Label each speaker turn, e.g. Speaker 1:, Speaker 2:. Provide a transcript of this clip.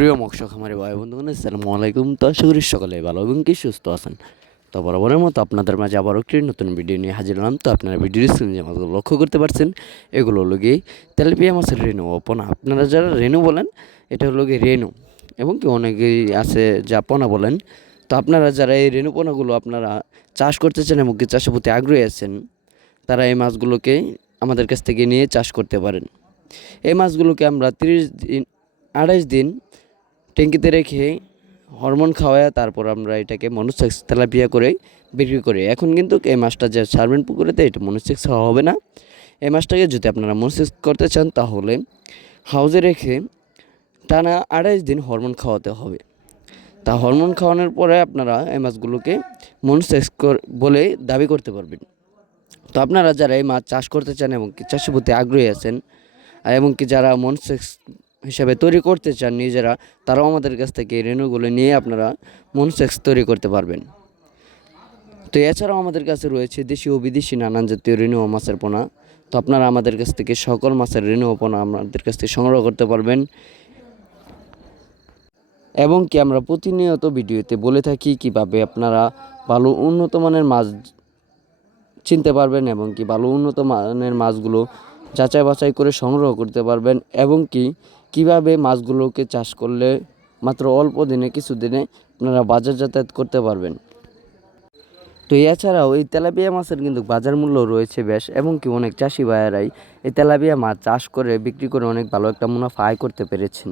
Speaker 1: প্রিয় মৎস্য খামারি ভাই বন্ধুগণ, আসসালামু আলাইকুম। তো আশা করি সকলে ভালো এবং কি সুস্থ আছেন। তো বরাবরের মতো আপনাদের মাঝে আবার একটি নতুন ভিডিও নিয়ে হাজির হলাম। তো আপনারা ভিডিওর স্ক্রিনে যে মাছগুলো লক্ষ্য করতে পারছেন, এগুলো হলো গিয়ে তেলপিয়া মাছের রেনু পোনা আপনারা যারা রেনু বলেন, এটা হলো গিয়ে রেনু এবং কি অনেকেই আছে যা পোনা বলেন। তো আপনারা যারা এই রেনু পোনাগুলো আপনারা চাষ করতে চান এবং কি চাষের প্রতি আগ্রহী আছেন, তারা এই মাছগুলোকে আমাদের কাছ থেকে নিয়ে চাষ করতে পারেন। এই মাছগুলোকে আমরা তিরিশ দিন, আড়াইশ দিন ট্যাঙ্কিতে রেখে হরমোন খাওয়ায়, তারপর আমরা এটাকে মনোসেক্স তেলাপিয়া করে বিক্রি করি। এখন কিন্তু এই মাছটা যে ছাড়বেন পুকুরেতে, এটা মনোসেক্স খাওয়া হবে না। এই মাছটাকে যদি আপনারা মনোসেক্স করতে চান, তাহলে হাউজে রেখে টানা আড়াইশ দিন হরমোন খাওয়াতে হবে। তা হরমোন খাওয়ানোর পরে আপনারা এই মাছগুলোকে মনোসেক্স বলে দাবি করতে পারবেন। তো আপনারা যারা এই মাছ চাষ করতে চান এবং কি চাষের প্রতি আগ্রহী আছেন, এবং কি যারা মনসেক্স হিসাবে তৈরি করতে চান নিজেরা, তারাও আমাদের কাছ থেকে রেণুগুলো নিয়ে আপনারা মনসেক্স তৈরি করতে পারবেন। তো এছাড়াও আমাদের কাছে রয়েছে দেশি ও বিদেশি নানান জাতীয় রেণু ও মাছের পোনা। তো আপনারা আমাদের কাছ থেকে সকল মাছের রেণু ও পোনা আমাদের কাছ থেকে সংগ্রহ করতে পারবেন। এবং কি আমরা প্রতিনিয়ত ভিডিওতে বলে থাকি কীভাবে আপনারা ভালো উন্নত মানের মাছ চিনতে পারবেন এবং কি ভালো উন্নত মানের মাছগুলো যাচাই বাছাই করে সংগ্রহ করতে পারবেন এবং কি কীভাবে মাছগুলোকে চাষ করলে মাত্র অল্প দিনে, কিছু দিনে আপনারা বাজার যাতায়াত করতে পারবেন? তো এছাড়াও এই তেলাপিয়া মাছের কিন্তু বাজার মূল্য রয়েছে বেশ এবং কি অনেক চাষি ভাইয়ারাই এই তেলাপিয়া মাছ চাষ করে বিক্রি করে অনেক ভালো একটা মুনাফা আয় করতে পেরেছেন।